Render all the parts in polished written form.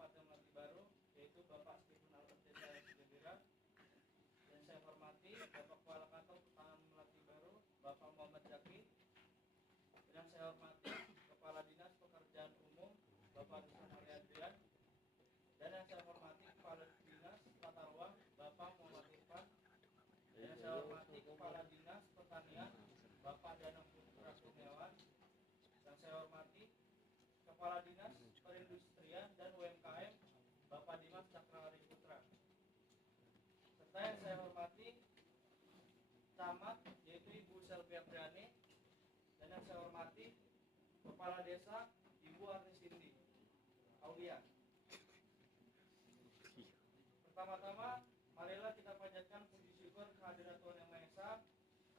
Kabupaten Melati Baru, yaitu Bapak Stephen Albert Desaya Sudibira. Yang saya hormati Bapak Kepala Kantor Pertanahan Melati Baru, Bapak Muhammad Zaki. Yang saya hormati Kepala Dinas Pekerjaan Umum, Bapak Ruslan Ariadrian. Dan yang saya hormati Kepala Dinas Tata Ruang, Bapak Muhammad Irfan. Dan yang saya hormati Kepala Dinas Pertanian, Bapak Danang Putra Kurniawan. Yang saya hormati Kepala Dinas Perindustrian dan UMKM, Bapak Dimas Cakrawari Putra. Serta yang saya hormati Camat, yaitu Ibu Selvi Apriani. Dan yang saya hormati Kepala Desa, Ibu Arnisindi Aulia. Pertama-tama, marilah kita panjatkan puji syukur kehadirat Tuhan Yang Maha Esa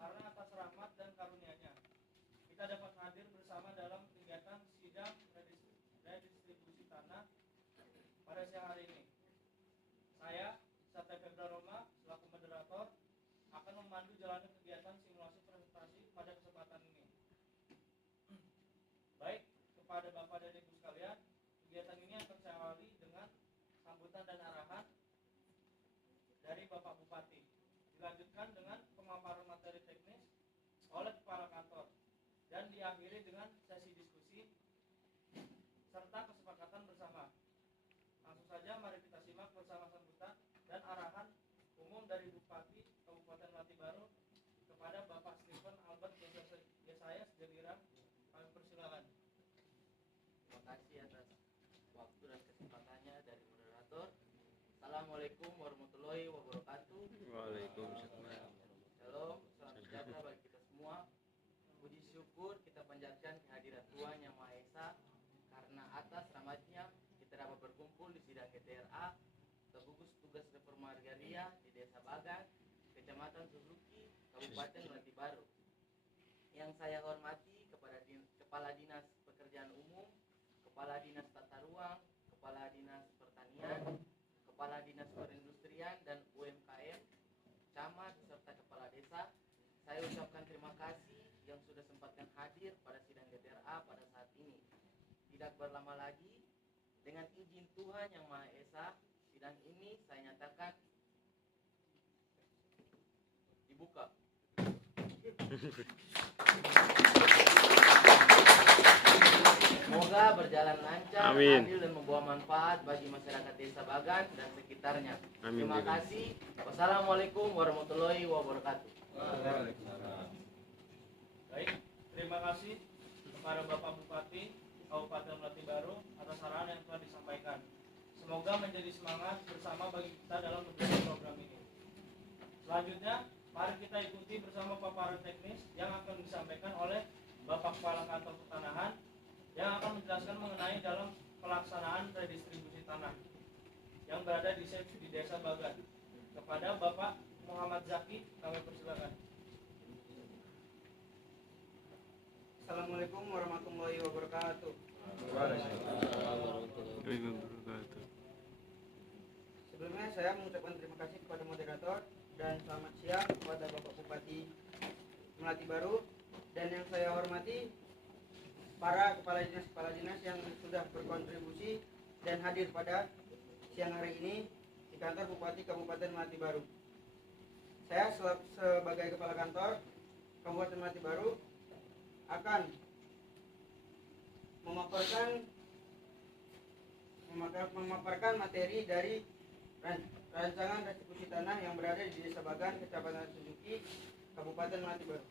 karena atas rahmat dan karunia-Nya kita dapat hadir bersama dalam kegiatan sidang redistribusi tanah pada siang hari ini. Saya, Satya Febra Roma, selaku moderator, akan memandu jalannya kegiatan simulasi presentasi pada kesempatan ini. Baik, kepada Bapak dan Ibu sekalian, kegiatan ini akan saya awali dengan sambutan dan arahan dari Bapak Bupati. Dilanjutkan dengan pemaparan materi teknis oleh Kepala Kantor dan diakhiri dengan sesi diskusi serta kesepakatan bersama. Langsung saja mari kita simak bersama sambutan dan arahan umum dari Bupati Kabupaten Melati Baru kepada Bapak Stephen Albert Desaya Sudibira. Kami persilakan. Terima kasih atas waktu dan kesempatannya dari moderator. Assalamualaikum warahmatullahi wabarakatuh. Waalaikumsalam. Shalom, salam sejahtera bagi kita semua. Puji syukur kita panjatkan kehadiran Tuhan Yang Maha Esa karena atas rahmat-Nya kita dapat berkumpul di sidang GTRA atau gugus tugas reforma agraria di Desa Bagan, Kecamatan Suzuki, Kabupaten Melati Baru. Yang saya hormati kepada Kepala Dinas Pekerjaan Umum, Kepala Dinas Tata Ruang, Kepala Dinas Pertanian, Kepala Dinas Perindustrian dan UMKM, Camat serta Kepala Desa. Saya ucapkan terima kasih yang sudah sempatkan hadir pada sidang GTRA pada saat ini. Tidak berlama lagi, dengan izin Tuhan Yang Maha Esa, sidang ini saya nyatakan dibuka. Semoga berjalan lancar, Amin. adil dan membawa manfaat bagi masyarakat Desa Bagan dan sekitarnya. Amin. Terima kasih. Wassalamualaikum warahmatullahi wabarakatuh. Baik, terima kasih kepada Bapak Bupati Kabupaten Melati Baru atas arahan yang telah disampaikan. Semoga menjadi semangat bersama bagi kita dalam mendukung program ini. Selanjutnya, mari kita ikuti bersama paparan teknis yang akan disampaikan oleh Bapak Kepala Kantor Pertanahan yang akan menjelaskan mengenai dalam pelaksanaan redistribusi tanah yang berada di Desa Bagan. Kepada Bapak Muhammad Zaki, kami persilakan. Assalamualaikum warahmatullahi wabarakatuh. Sebelumnya saya mengucapkan terima kasih kepada moderator dan selamat siang kepada Bapak Bupati Melati Baru dan yang saya hormati para kepala dinas yang sudah berkontribusi dan hadir pada siang hari ini di kantor Bupati Kabupaten Melati Baru. Saya sebagai kepala kantor Kabupaten Melati Baru akan memaparkan materi dari rancangan restitusi tanah yang berada di Desa Bagan, Kecamatan Suzuki, Kabupaten Melati Baru.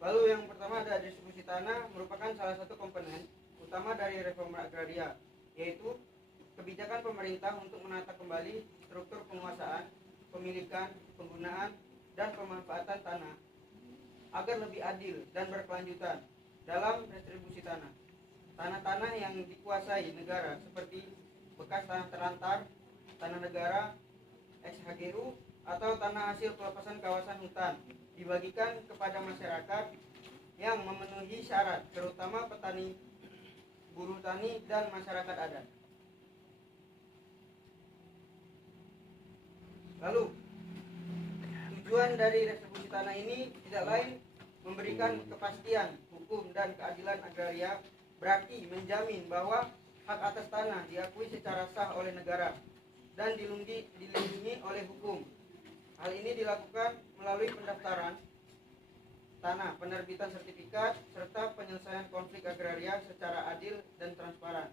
Lalu yang pertama ada distribusi tanah merupakan salah satu komponen utama dari reforma agraria, yaitu kebijakan pemerintah untuk menata kembali struktur penguasaan, pemilikan, penggunaan, dan pemanfaatan tanah agar lebih adil dan berkelanjutan dalam distribusi tanah. Tanah-tanah yang dikuasai negara seperti bekas tanah terlantar, tanah negara, ex-HGU, atau tanah hasil pelepasan kawasan hutan dibagikan kepada masyarakat yang memenuhi syarat, terutama petani, buruh tani, dan masyarakat adat. Lalu, tujuan dari restitusi tanah ini tidak lain memberikan kepastian hukum dan keadilan agraria berarti menjamin bahwa hak atas tanah diakui secara sah oleh negara dan dilindungi oleh hukum. Hal ini dilakukan melalui pendaftaran tanah, penerbitan sertifikat, serta penyelesaian konflik agraria secara adil dan transparan.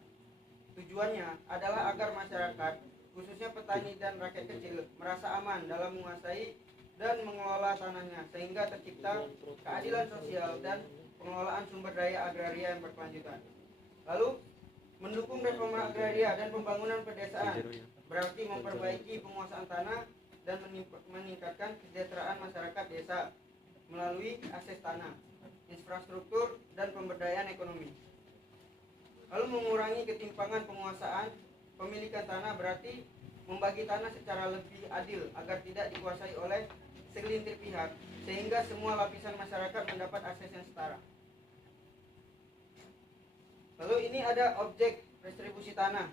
Tujuannya adalah agar masyarakat, khususnya petani dan rakyat kecil, merasa aman dalam menguasai dan mengelola tanahnya, sehingga tercipta keadilan sosial dan pengelolaan sumber daya agraria yang berkelanjutan. Lalu, mendukung reforma agraria dan pembangunan pedesaan berarti memperbaiki penguasaan tanah dan meningkatkan kesejahteraan masyarakat desa melalui akses tanah, infrastruktur, dan pemberdayaan ekonomi. Lalu mengurangi ketimpangan penguasaan pemilikan tanah berarti membagi tanah secara lebih adil agar tidak dikuasai oleh segelintir pihak, sehingga semua lapisan masyarakat mendapat akses yang setara. Lalu ini ada objek restribusi tanah.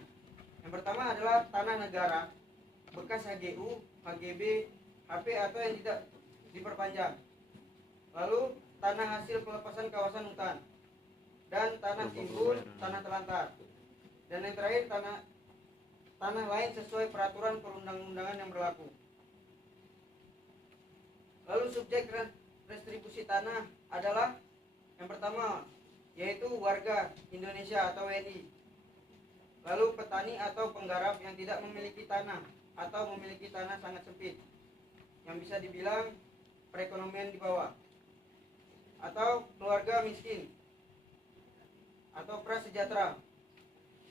Yang pertama adalah tanah negara, bekas HGU, HGB, HP atau yang tidak diperpanjang. Lalu tanah hasil pelepasan kawasan hutan dan tanah timbul, tanah telantar. Dan yang terakhir tanah lain sesuai peraturan perundang-undangan yang berlaku. Lalu subjek restribusi tanah adalah yang pertama yaitu warga Indonesia atau WNI. Lalu petani atau penggarap yang tidak memiliki tanah atau memiliki tanah sangat sempit, yang bisa dibilang perekonomian di bawah, atau keluarga miskin atau prasejahtera.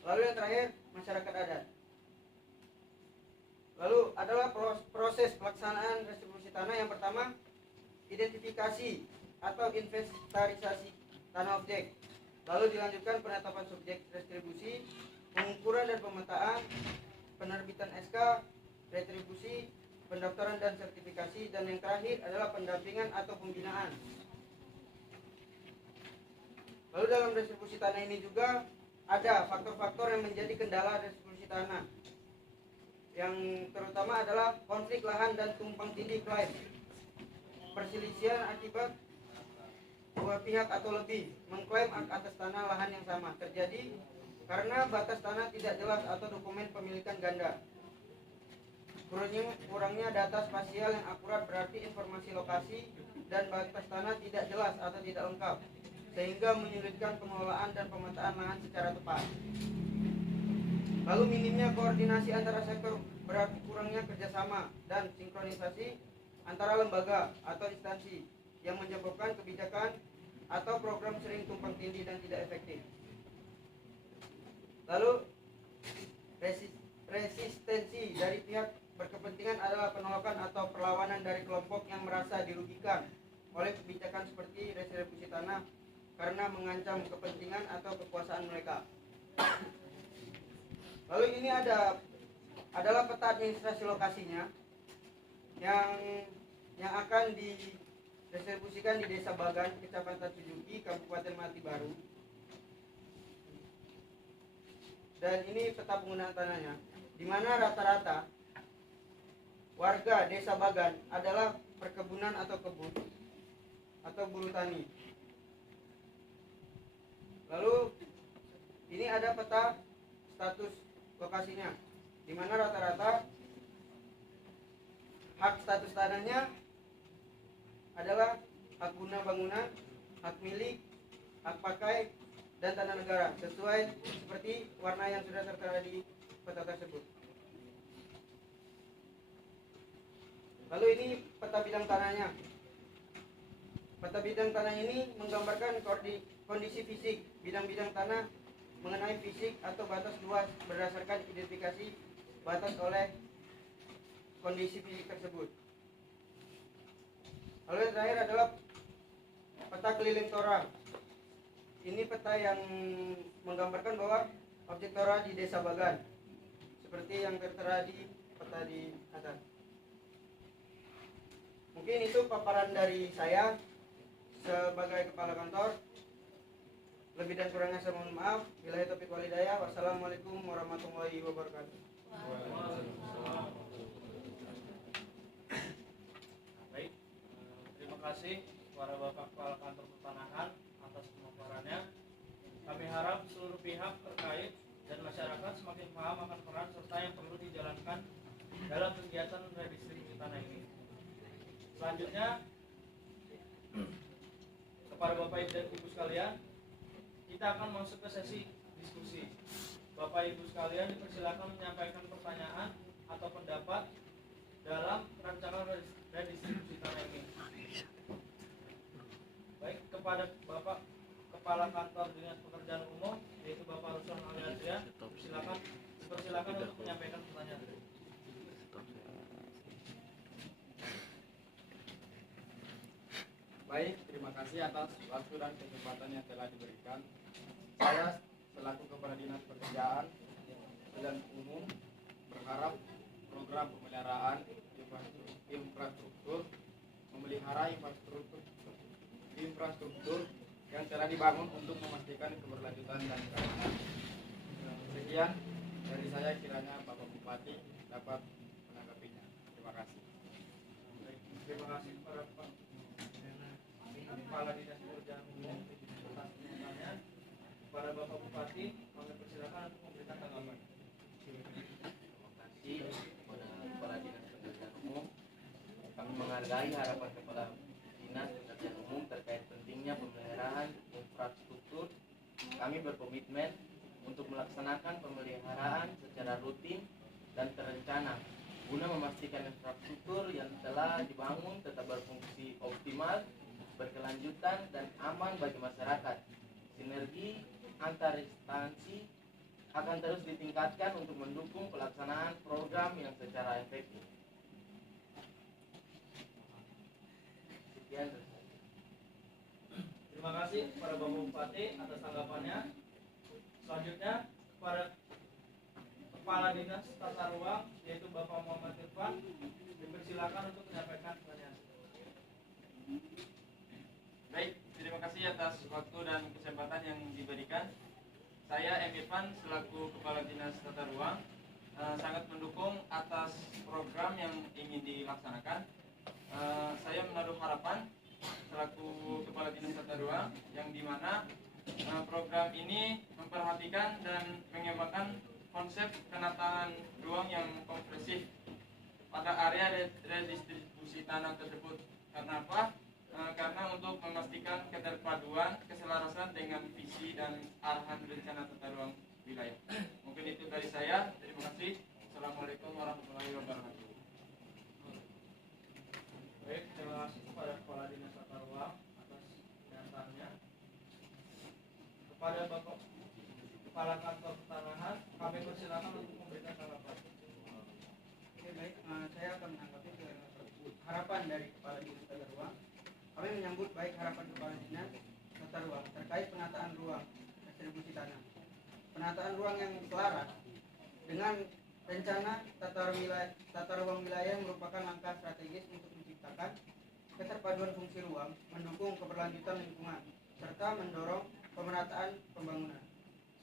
Lalu yang terakhir masyarakat adat. Lalu adalah proses pelaksanaan restribusi tanah. Yang pertama, identifikasi atau inventarisasi tanah objek. Lalu dilanjutkan penetapan subjek restribusi, pengukuran dan pemetaan, penerbitan SK, retribusi, pendaftaran dan sertifikasi, dan yang terakhir adalah pendampingan atau pembinaan. Lalu dalam restribusi tanah ini juga ada faktor-faktor yang menjadi kendala restribusi tanah, yang terutama adalah konflik lahan dan tumpang tindih klaim, perselisihan akibat dua pihak atau lebih mengklaim hak atas tanah lahan yang sama terjadi karena batas tanah tidak jelas atau dokumen pemilikan ganda. Kurangnya data spasial yang akurat berarti informasi lokasi dan batas tanah tidak jelas atau tidak lengkap, sehingga menyulitkan pengelolaan dan pemetaan lahan secara tepat. Lalu minimnya koordinasi antara sektor berarti kurangnya kerjasama dan sinkronisasi antara lembaga atau instansi yang menyebabkan kebijakan atau program sering tumpang tindih dan tidak efektif. Lalu resistensi dari pihak berkepentingan adalah penolakan atau perlawanan dari kelompok yang merasa dirugikan oleh kebijakan seperti restribusi tanah karena mengancam kepentingan atau kekuasaan mereka. Lalu ini adalah peta administrasi lokasinya yang akan didistribusikan di Desa Bagan, Kecamatan Cijuki, Kabupaten Mati Baru. Dan ini peta penggunaan tanahnya, di mana rata-rata warga Desa Bagan adalah perkebunan atau kebun atau buruh tani. Lalu ini ada peta status lokasinya, di mana rata-rata hak status tanahnya adalah hak guna bangunan, hak milik, hak pakai, dan tanah negara sesuai seperti warna yang sudah tertera di peta tersebut. Lalu ini peta bidang tanahnya. Peta bidang tanah ini menggambarkan kondisi fisik bidang-bidang tanah mengenai fisik atau batas luas berdasarkan identifikasi batas oleh kondisi fisik tersebut. Lalu yang terakhir adalah peta keliling tora. Ini peta yang menggambarkan bahwa objek tora di Desa Bagan seperti yang tertera di peta di atas. Mungkin itu paparan dari saya sebagai kepala kantor. Lebih dan kurangnya saya mohon maaf. Billahi taufiq wal hidayah. Wassalamualaikum warahmatullahi wabarakatuh. Baik, terima kasih kepada Bapak Kepala Kantor Pertanahan atas pemaparannya. Kami Kami harap seluruh pihak terkait dan masyarakat semakin paham akan peran serta yang perlu dijalankan dalam kegiatan redistribusi tanah ini. Selanjutnya, kepada Bapak dan Ibu sekalian, kita akan masuk ke sesi diskusi. Bapak Ibu sekalian dipersilakan menyampaikan pertanyaan atau pendapat dalam rancangan redistribusi tanah ini. Baik, kepada Bapak Kepala Kantor Dinas Pekerjaan Umum, yaitu Bapak Ruslan Aliadrian, dipersilakan untuk menyampaikan pertanyaan. Baik, terima kasih atas waktu dan kesempatan yang telah diberikan. Saya selaku Kepala Dinas Pekerjaan dan Umum berharap program pemeliharaan infrastruktur memelihara infrastruktur yang telah dibangun untuk memastikan keberlanjutan dan keamanan. Sekian dari saya, kiranya Bapak Bupati dapat menanggapinya. Terima kasih. Terima kasih kepada Pak Kepala Dinas Pekerjaan Umum atas pertanyaan. Kepada Bapak Bupati, kami persilakan untuk memberikan tanggapan. Terima kasih kepada Kepala Dinas Pekerjaan Umum. Kami menghargai harapan Kepala Dinas Pekerjaan Umum terkait pentingnya pemeliharaan infrastruktur. Kami berkomitmen untuk melaksanakan pemeliharaan secara rutin dan terencana guna memastikan infrastruktur yang telah dibangun tetap berfungsi optimal, berkelanjutan, dan aman bagi masyarakat. Sinergi antar instansi akan terus ditingkatkan untuk mendukung pelaksanaan program yang secara efektif. Sekian. Terima kasih kepada Bapak Bupati atas tanggapannya. Selanjutnya kepada Kepala Dinas Tata Ruang, yaitu Bapak Muhammad Irfan, dipersilakan untuk menyampaikan pertanyaan. Baik, terima kasih atas waktu dan kesempatan yang diberikan. Saya M. Irfan selaku Kepala Dinas Tata Ruang sangat mendukung atas program yang ingin dilaksanakan. Saya menaruh harapan selaku Kepala Dinas Tata Ruang yang dimana program ini memperhatikan dan mengembangkan konsep penataan ruang yang komprehensif pada area redistribusi tanah tersebut. Karena apa? Karena untuk memastikan keterpaduan, keselarasan dengan visi dan arahan rencana tata ruang wilayah. Mungkin itu dari saya. Terima kasih. Assalamualaikum warahmatullahi wabarakatuh. Baik, terima kasih kepada Kepala Dinas Tata Ruang atas pernyataannya. Kepada Bapak Kepala Kantor Pertanahan, kami persilakan untuk memberikan tanggapan. Oke, baik, saya akan menanggapi harapan dari Kepala Dinas Tata Ruang. Kami menyambut baik harapan Kepala Dinas Tata Ruang terkait penataan ruang distribusi tanah. Penataan ruang yang selaras dengan rencana tata ruang wilayah merupakan langkah strategis untuk menciptakan keterpaduan fungsi ruang, mendukung keberlanjutan lingkungan, serta mendorong pemerataan pembangunan.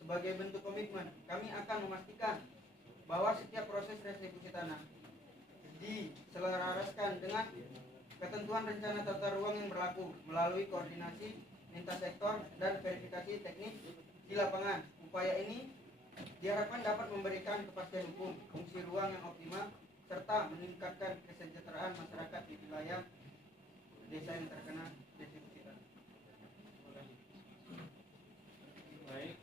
Sebagai bentuk komitmen, kami akan memastikan bahwa setiap proses restribusi tanah diselaraskan dengan ketentuan rencana tata ruang yang berlaku melalui koordinasi lintas sektor dan verifikasi teknis di lapangan. Upaya ini diharapkan dapat memberikan kepastian hukum, fungsi ruang yang optimal, serta meningkatkan kesejahteraan masyarakat di wilayah desa yang terkena restribusi tanah. Baik,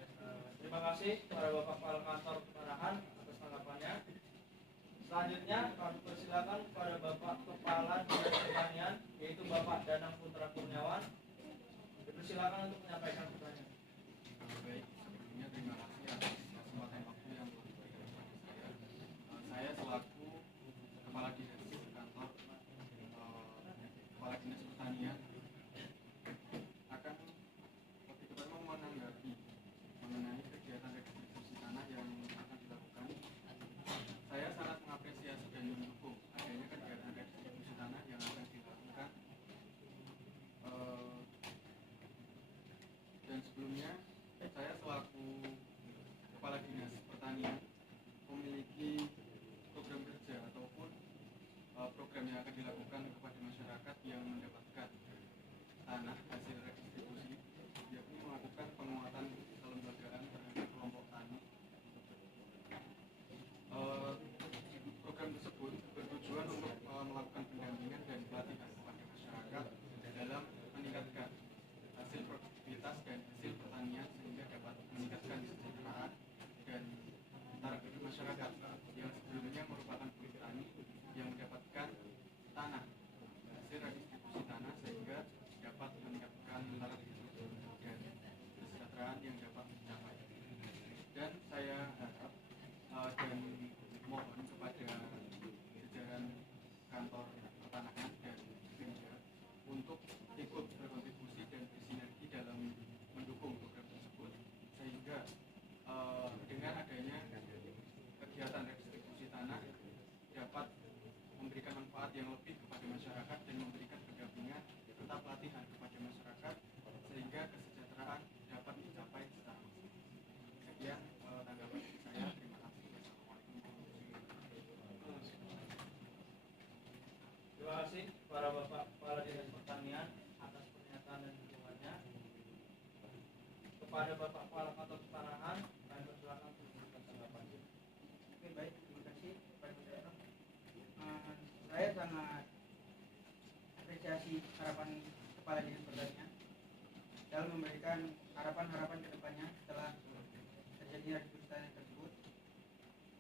terima kasih kepada Bapak Kepala Kantor Pertanahan atas tanggapannya. Selanjutnya kami persilakan kepada Bapak Kepala Dinas Pertanian, yaitu Bapak Danang Putra Kurniawan. Dipersilakan untuk menyampaikan pertanyaan. Baik, sebelumnya terima kasih atas kesempatan waktu yang telah diberikan kepada saya. Saya selaku Kepala Dinas Kantor Kepala Dinas Pertanian akan lebih tepat menanggapi mengenai kegiatan redistribusi tanah yang akan dilakukan. Saya sangat mengapresiasi dan mendukung adanya kegiatan redistribusi tanah yang akan dilakukan, dan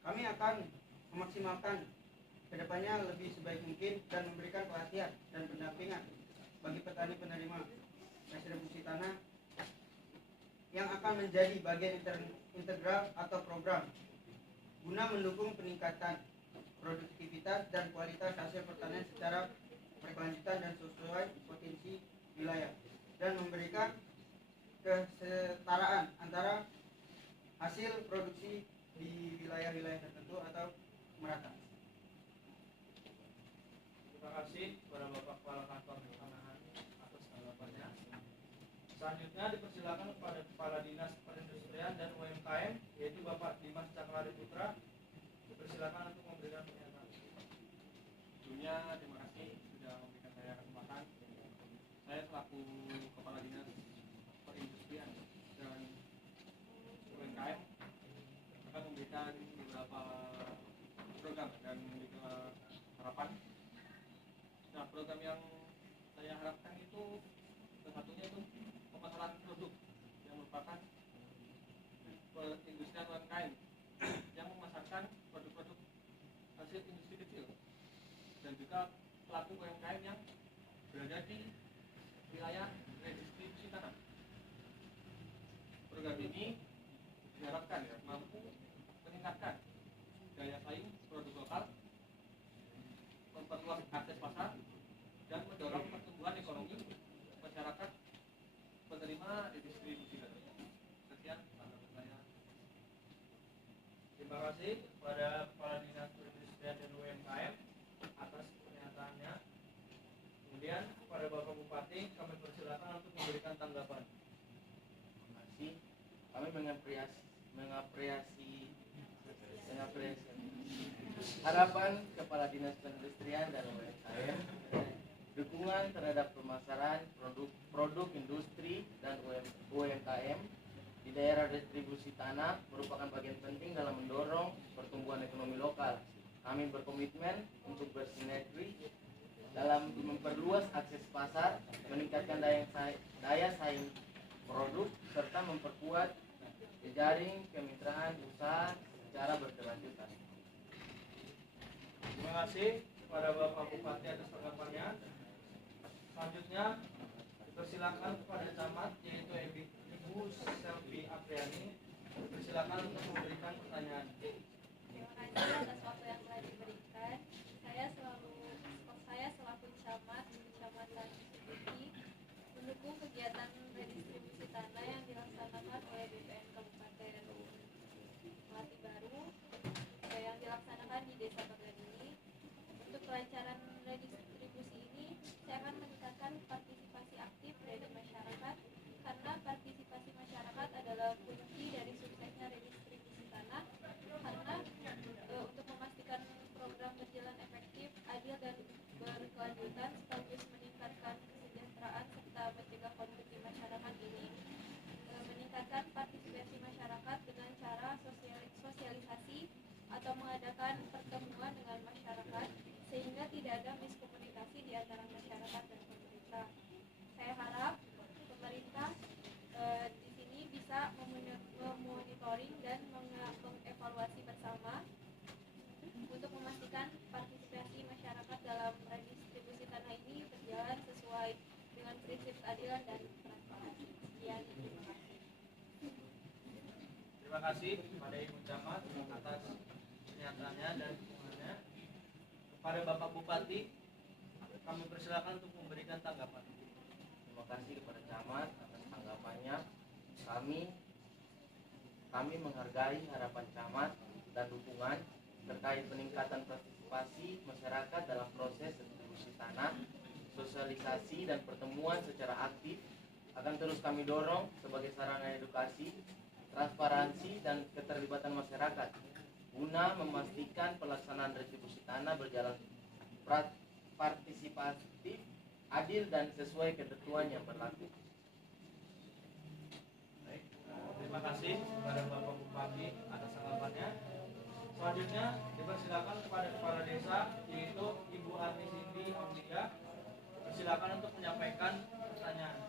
Kami akan memaksimalkan kedepannya lebih sebaik mungkin dan memberikan pelatihan dan pendampingan bagi petani penerima retribusi tanah yang akan menjadi bagian integral atau program guna mendukung peningkatan produktivitas dan kualitas hasil pertanian secara berkelanjutan dan sesuai potensi wilayah dan memberikan kesetaraan antara hasil produksi di wilayah-wilayah tertentu atau merata. Terima kasih kepada Bapak Kepala Kantor Pertanahan atas tanggapannya. Selanjutnya dipersilakan kepada Kepala Dinas Perindustrian dan UMKM yaitu Bapak Dimas Cakrari Putra. Dipersilakan untuk memberikan pernyataan. Sebelumnya terima kasih sudah memberikan saya kesempatan. Saya selaku Kepala Dinas Perindustrian dan UMKM akan memberikan beberapa program dan juga harapan. Nah, program yang saya harapkan itu salah satunya itu pemasaran produk yang merupakan perindustrian UMKM yang memasarkan produk-produk hasil industri kecil dan juga pelaku UMKM yang berada di wilayah redistribusi tanah. Program ini diharapkan ya, mampu meningkatkan daya saing produk lokal, memperluas akses pasar, dan mendorong pertumbuhan ekonomi masyarakat penerima redistribusi tanah. Sekian pandangan saya. Terima kasih kepada Kepala Dinas Perindustrian dan UMKM atas pernyataannya. Kemudian kepada Bapak Bupati kami persilakan untuk memberikan tanggapan. Terima kasih. Kami mengapresiasi harapan Kepala Dinas Perindustrian dan UMKM dukungan terhadap pemasaran produk industri dan UMKM di daerah distribusi tanah merupakan bagian penting dalam mendorong pertumbuhan ekonomi lokal. Kami berkomitmen untuk bersinergi dalam memperluas akses pasar, meningkatkan daya saing produk, serta memperkuat jejaring kemitraan usaha secara berkelanjutan. Terima kasih kepada Bapak Bupati atas tanggapannya. Selanjutnya persilakan kepada camat yaitu Ibu Selvi Apriani. Persilakan untuk memberikan pertanyaan. Terima kasih atas waktu yang telah diberikan. Saya selaku camat Kecamatan Sukuti mendukung kegiatan redistribusi tanah yang dilaksanakan oleh BPN Kabupaten Melati Baru yang dilaksanakan di Desa Bagadini. Untuk kelancaran redistribusi ini, saya akan meningkatkan partisipasi aktif dari masyarakat karena partisipasi masyarakat adalah kunci dari suksesnya redistribusi tanah karena untuk memastikan program berjalan efektif, adil dan berkelanjutan sekaligus meningkatkan kesejahteraan serta mencegah konflik di masyarakat ini, meningkatkan partisipasi masyarakat dengan cara sosialisasi atau mengadakan pertemuan dengan masyarakat sehingga tidak ada miskomunikasi di antara masyarakat dan pemerintah. Saya harap pemerintah di sini bisa memonitoring dan mengevaluasi bersama untuk memastikan partisipasi masyarakat dalam redistribusi tanah ini berjalan sesuai dengan prinsip keadilan dan transparansi. Sekian, terima kasih. Terima kasih kepada Ibu Camat atas pernyataannya dan dukungannya. Kepada Bapak Bupati kami persilakan untuk memberikan tanggapan. Terima kasih kepada camat atas tanggapannya. Kami menghargai harapan camat dan dukungan terkait peningkatan partisipasi masyarakat dalam proses distribusi tanah, sosialisasi dan pertemuan secara aktif akan terus kami dorong sebagai sarana edukasi, transparansi dan keterlibatan masyarakat guna memastikan pelaksanaan retribusi tanah berjalan partisipatif, adil dan sesuai ketentuan yang berlaku. Baik, terima kasih kepada Bapak Bupati atas tanggapannya. Selanjutnya dipersilakan kepada Kepala Desa yaitu Ibu Arni Cindy Aulia. Persilakan untuk menyampaikan pertanyaan.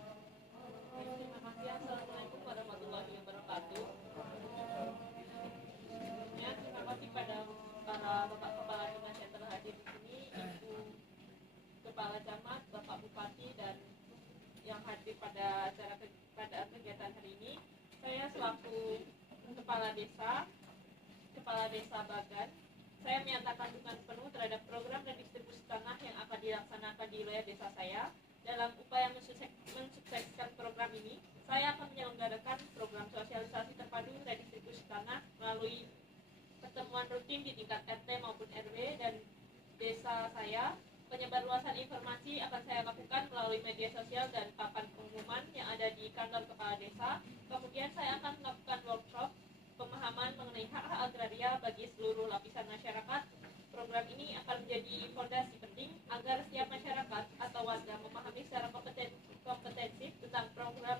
Terima kasih. Assalamualaikum warahmatullahi wabarakatuh. Ya, terima kasih pada pada kegiatan hari ini. Saya selaku Kepala Desa Bagan, saya menyatakan dukungan penuh terhadap program redistribusi tanah yang akan dilaksanakan di wilayah desa saya. Dalam upaya mensukseskan program ini, saya akan menyelenggarakan program sosialisasi terpadu redistribusi tanah melalui pertemuan rutin di tingkat RT maupun RW dan desa saya. Penyebarluasan informasi akan saya lakukan melalui media sosial dan papan pengumuman yang ada di kantor kepala desa. Kemudian saya akan melakukan workshop pemahaman mengenai hak-hak agraria bagi seluruh lapisan masyarakat. Program ini akan menjadi fondasi penting agar setiap masyarakat atau warga memahami secara kompetensif tentang program,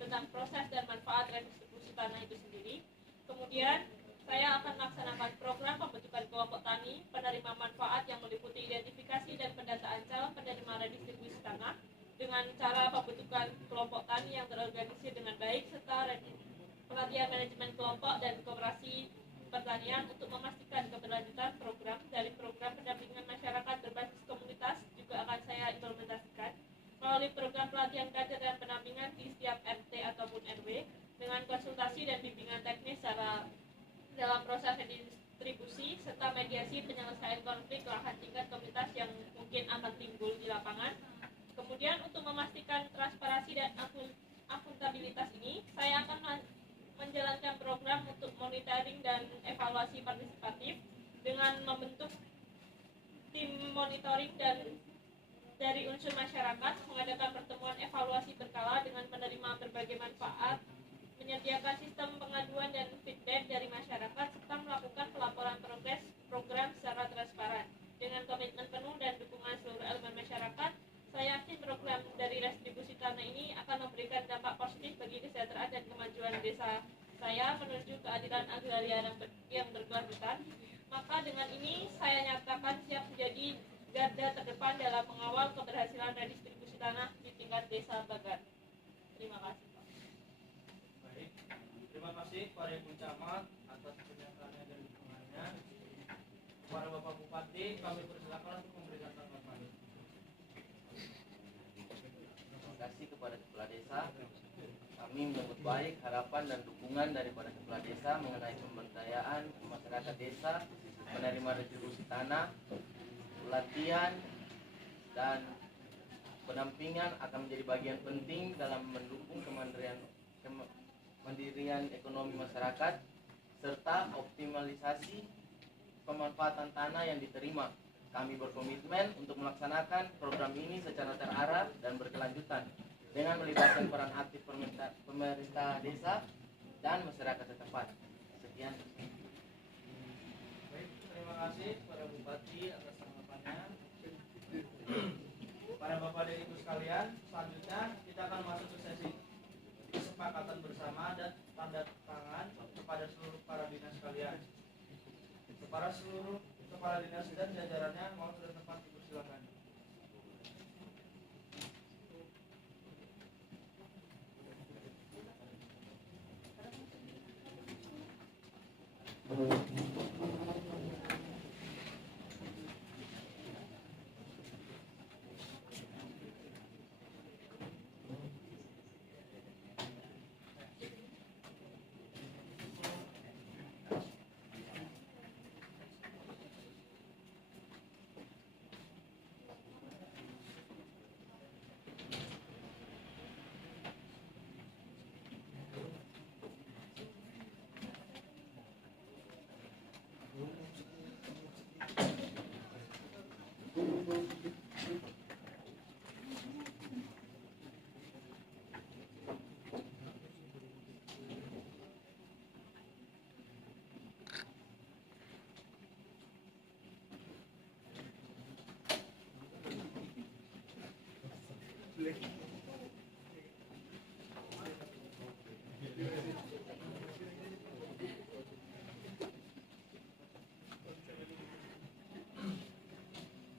tentang proses dan manfaat redistribusi tanah itu sendiri. Kemudian saya akan melaksanakan program pembentukan kelompok tani penerima manfaat yang meliputi identifikasi dan pendataan calon penerima redistribusi tanah dengan cara pembentukan kelompok tani yang terorganisir dengan baik serta pelatihan manajemen kelompok dan koperasi pertanian untuk memastikan keberlanjutan program. Dari program pendampingan masyarakat berbasis komunitas juga akan saya implementasikan melalui program pelatihan kader dan pendampingan di setiap RT ataupun RW dengan konsultasi dan bimbingan teknis secara dalam proses redistribusi serta mediasi penyelesaian konflik lahan tingkat komunitas yang mungkin akan timbul di lapangan. Kemudian untuk memastikan transparansi dan akuntabilitas ini, saya akan menjalankan program untuk monitoring dan evaluasi partisipatif dengan membentuk tim monitoring dan dari unsur masyarakat, mengadakan pertemuan evaluasi berkala dengan penerima berbagai manfaat, menyediakan sistem pengaduan dan feedback dari masyarakat, serta melakukan pelaporan progres program secara transparan. Dengan komitmen penuh dan dukungan seluruh elemen masyarakat, saya yakin program dari restribusi tanah ini akan memberikan dampak positif bagi kesejahteraan dan kemajuan desa saya menuju keadilan agraria yang berkelanjutan. Maka dengan ini saya nyatakan siap menjadi garda terdepan dalam mengawal keberhasilan redistribusi tanah di tingkat desa Bagan. Terima kasih, Pak. Baik, terima kasih kepada Ibu Camat atas pernyataannya dan dukungannya. Kepada Bapak Bupati, kami persilakan untuk memberikan tanggapan. Terima kasih kepada Kepala Desa. Kami menyambut baik harapan dan dukungan daripada Kepala Desa mengenai pemberdayaan masyarakat desa, menerima retribusi tanah, pelatihan, dan pendampingan akan menjadi bagian penting dalam mendukung kemandirian ekonomi masyarakat serta optimalisasi pemanfaatan tanah yang diterima. Kami berkomitmen untuk melaksanakan program ini secara terarah dan berkelanjutan dengan melibatkan peran aktif pemerintah desa dan masyarakat setempat. Sekian. Baik, terima kasih kepada Bupati atas tanggapannya. Para Bapak dan Ibu sekalian, selanjutnya kita akan masuk ke sesi kesepakatan bersama dan tanda tangan kepada seluruh kepala dinas sekalian. Kepada seluruh kepala dinas dan jajarannya, mohon sudah tempat dipersilakan.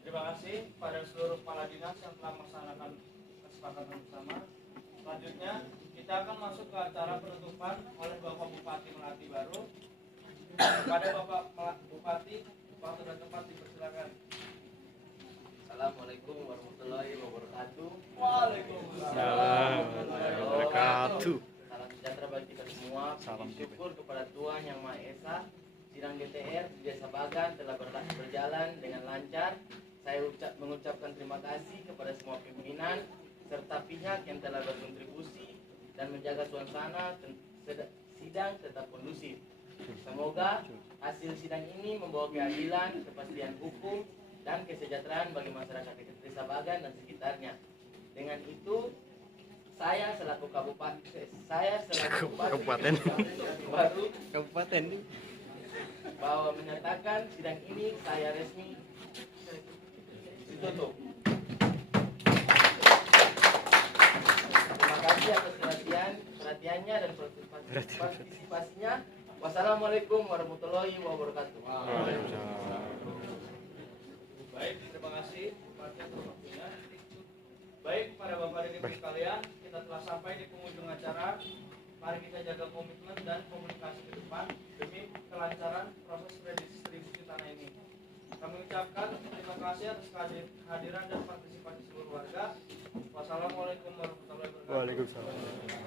Terima kasih pada seluruh kepala dinas yang telah melaksanakan kesepakatan bersama. Selanjutnya kita akan masuk ke acara penutupan oleh Bapak Bupati Melati Baru. Kepada Bapak Bupati, waktu dan tempat dipersilakan. Assalamualaikum warahmatullahi wabarakatuh. Waalaikumsalam. Wabarakatuh. Salam sejahtera bagi kita semua. Salam Puji syukur kepada Tuhan Yang Maha Esa. Sidang GTR di Desa Bagan telah berjalan dengan lancar. Saya mengucapkan terima kasih kepada semua pimpinan serta pihak yang telah berkontribusi dan menjaga suasana sidang tetap kondusif. Semoga hasil sidang ini membawa keadilan, kepastian hukum, dan kesejahteraan bagi masyarakat Desa Bagan dan sekitarnya. Dengan itu, saya selaku Kabupaten baru Kabupaten bahwa menyatakan sidang ini saya resmi ditutup. Terima kasih atas perhatiannya dan partisipasinya. Wassalamualaikum warahmatullahi wabarakatuh. Baik, terima kasih atas waktunya. Baik, para Bapak dan Ibu sekalian, kita telah sampai di penghujung acara. Mari kita jaga komitmen dan komunikasi ke depan demi kelancaran proses redistribusi tanah ini. Kami ucapkan terima kasih atas kehadiran dan partisipasi seluruh warga. Wassalamualaikum warahmatullahi wabarakatuh. Waalaikumsalam.